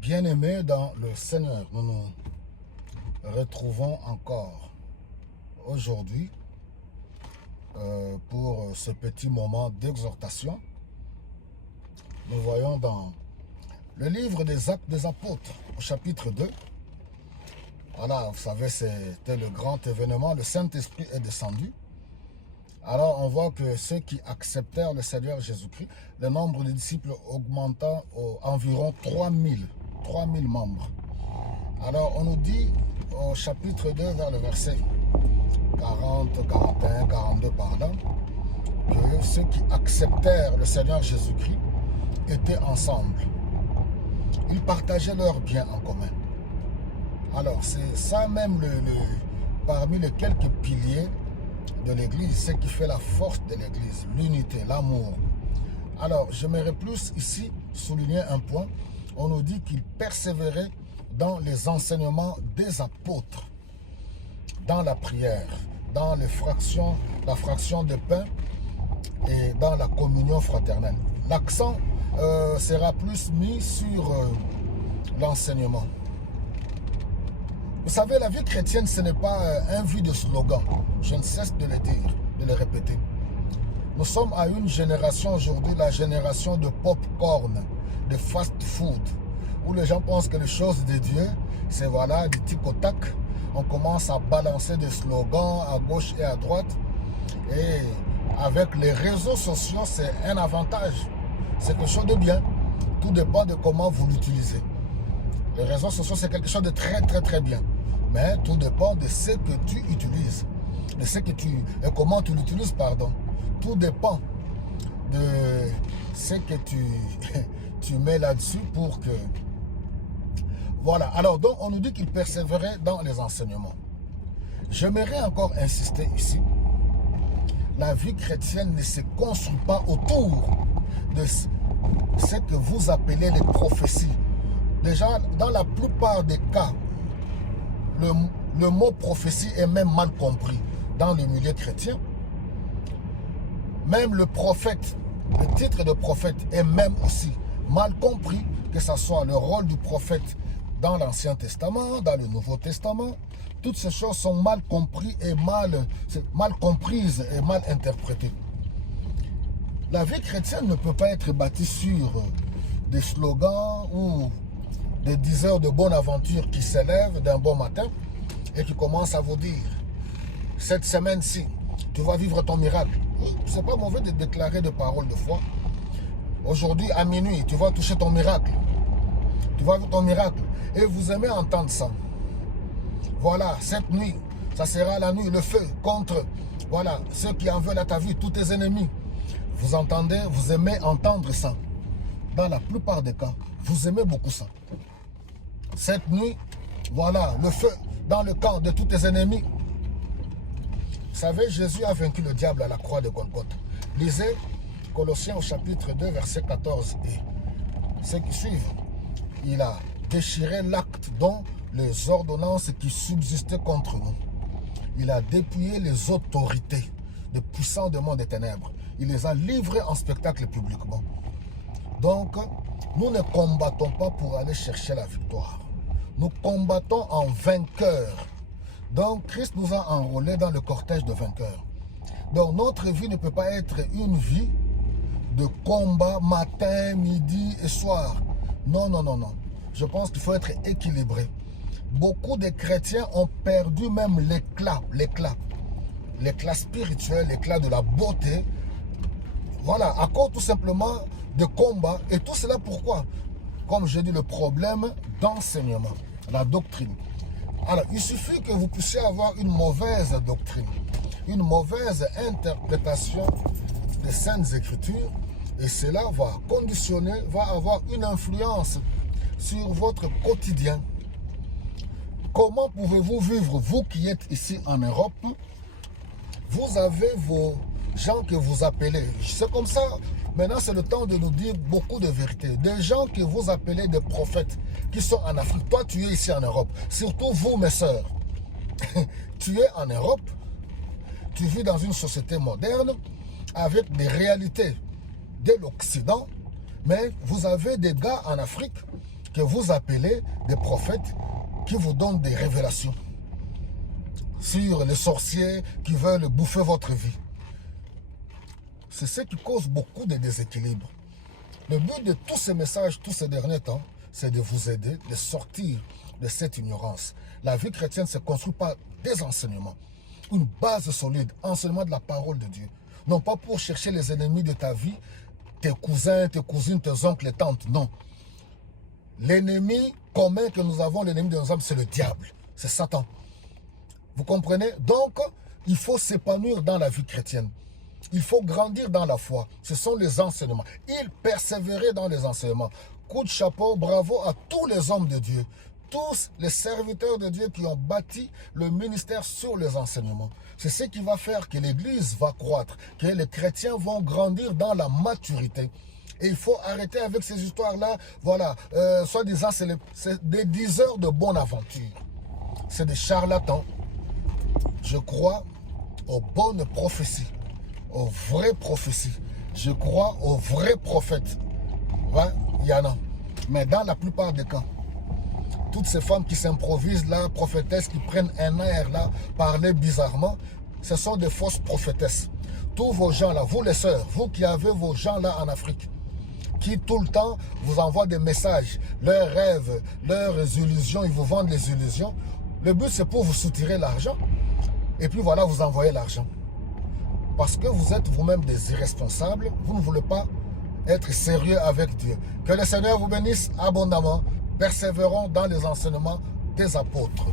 Bien-aimés dans le Seigneur, nous nous retrouvons encore aujourd'hui pour ce petit moment d'exhortation. Nous voyons dans le livre des Actes des Apôtres, au chapitre 2. Voilà, vous savez, c'était le grand événement, le Saint-Esprit est descendu. Alors, on voit que ceux qui acceptèrent le Seigneur Jésus-Christ, le nombre de disciples augmenta à environ 3000 membres. Alors, on nous dit au chapitre 2, vers le verset 40, 41, 42 par là, que ceux qui acceptèrent le Seigneur Jésus-Christ étaient ensemble. Ils partageaient leurs biens en commun. Alors, c'est ça même parmi les quelques piliers de l'Église, ce qui fait la force de l'Église, l'unité, l'amour. Alors, j'aimerais plus ici souligner un point. On nous dit qu'ils persévéraient dans les enseignements des apôtres, dans la prière, dans la fraction de pain et dans la communion fraternelle. L'accent sera plus mis sur l'enseignement. Vous savez, la vie chrétienne, ce n'est pas un vu de slogan. Je ne cesse de le dire, de le répéter. Nous sommes à une génération aujourd'hui, la génération de pop-corn, de fast-food, où les gens pensent que les choses de Dieu, c'est voilà, du tic au tac. On commence à balancer des slogans à gauche et à droite. Et avec les réseaux sociaux, c'est un avantage. C'est quelque chose de bien. Tout dépend de comment vous l'utilisez. Les réseaux sociaux, c'est quelque chose de très bien. Mais tout dépend de ce que tu utilises. De ce que et comment tu l'utilises, pardon. Tout dépend de ce que tu mets là-dessus pour que... Voilà. Alors, donc, on nous dit qu'il persévérait dans les enseignements. J'aimerais encore insister ici. La vie chrétienne ne se construit pas autour de ce que vous appelez les prophéties. Déjà, dans la plupart des cas, le mot prophétie est même mal compris dans le milieu chrétien. Même le prophète, le titre de prophète est même aussi mal compris, que ce soit le rôle du prophète dans l'Ancien Testament, dans le Nouveau Testament. Toutes ces choses sont mal comprises et mal interprétées. La vie chrétienne ne peut pas être bâtie sur des slogans ou des 10 heures de bonne aventure qui s'élèvent d'un bon matin et qui commencent à vous dire, cette semaine-ci, tu vas vivre ton miracle. C'est pas mauvais de déclarer des paroles de foi. Aujourd'hui, à minuit, tu vas toucher ton miracle. Tu vas vivre ton miracle. Et vous aimez entendre ça. Voilà, cette nuit, ça sera la nuit, le feu contre, voilà, ceux qui en veulent à ta vie, tous tes ennemis. Vous entendez, vous aimez entendre ça. Dans la plupart des cas, vous aimez beaucoup ça. Cette nuit, voilà, le feu dans le camp de tous tes ennemis. Vous savez, Jésus a vaincu le diable à la croix de Golgotha. Lisez Colossiens au chapitre 2, verset 14 et ceux qui suivent. Il a déchiré l'acte dont les ordonnances qui subsistaient contre nous. Il a dépouillé les autorités des puissants du monde des ténèbres. Il les a livrés en spectacle publiquement. Donc, nous ne combattons pas pour aller chercher la victoire. Nous combattons en vainqueur. Donc, Christ nous a enrôlés dans le cortège de vainqueurs. Donc, notre vie ne peut pas être une vie de combat matin, midi et soir. Non. Je pense qu'il faut être équilibré. Beaucoup de chrétiens ont perdu même l'éclat spirituel, l'éclat de la beauté. Voilà, à cause tout simplement de combat. Et tout cela pourquoi? Comme je dis, le problème d'enseignement, la doctrine. Alors, il suffit que vous puissiez avoir une mauvaise doctrine, une mauvaise interprétation des Saintes Écritures, et cela va conditionner, va avoir une influence sur votre quotidien. Comment pouvez-vous vivre, vous qui êtes ici en Europe? Vous avez vos gens que vous appelez, c'est comme ça. Maintenant, c'est le temps de nous dire beaucoup de vérités. Des gens que vous appelez des prophètes qui sont en Afrique. Toi, tu es ici en Europe. Surtout vous, mes sœurs. Tu es en Europe. Tu vis dans une société moderne avec des réalités de l'Occident. Mais vous avez des gars en Afrique que vous appelez des prophètes qui vous donnent des révélations sur les sorciers qui veulent bouffer votre vie. C'est ce qui cause beaucoup de déséquilibres. Le but de tous ces messages, tous ces derniers temps, c'est de vous aider, de sortir de cette ignorance. La vie chrétienne se construit par des enseignements. Une base solide, enseignement de la parole de Dieu. Non pas pour chercher les ennemis de ta vie, tes cousins, tes cousines, tes oncles, tes tantes, non. L'ennemi commun que nous avons, l'ennemi de nos âmes, c'est le diable, c'est Satan. Vous comprenez? Donc, il faut s'épanouir dans la vie chrétienne. Il faut grandir dans la foi. Ce sont les enseignements. Il persévérait dans les enseignements. Coup de chapeau, bravo à tous les hommes de Dieu. Tous les serviteurs de Dieu qui ont bâti le ministère sur les enseignements. C'est ce qui va faire que l'Église va croître, que les chrétiens vont grandir dans la maturité. Et il faut arrêter avec ces histoires-là. Voilà, soi-disant, c'est des diseurs de bonne aventure. C'est des charlatans. Je crois aux bonnes prophéties, aux vraies prophéties. Je crois aux vrais prophètes. Ouais, il y en a. Mais dans la plupart des cas, toutes ces femmes qui s'improvisent là, prophétesses, qui prennent un air là, parler bizarrement, ce sont des fausses prophétesses. Tous vos gens là, vous les sœurs, vous qui avez vos gens là en Afrique, qui tout le temps vous envoient des messages, leurs rêves, leurs illusions, ils vous vendent les illusions. Le but c'est pour vous soutirer l'argent. Et puis voilà, vous envoyez l'argent. Parce que vous êtes vous-même des irresponsables, vous ne voulez pas être sérieux avec Dieu. Que le Seigneur vous bénisse abondamment. Persévérons dans les enseignements des apôtres.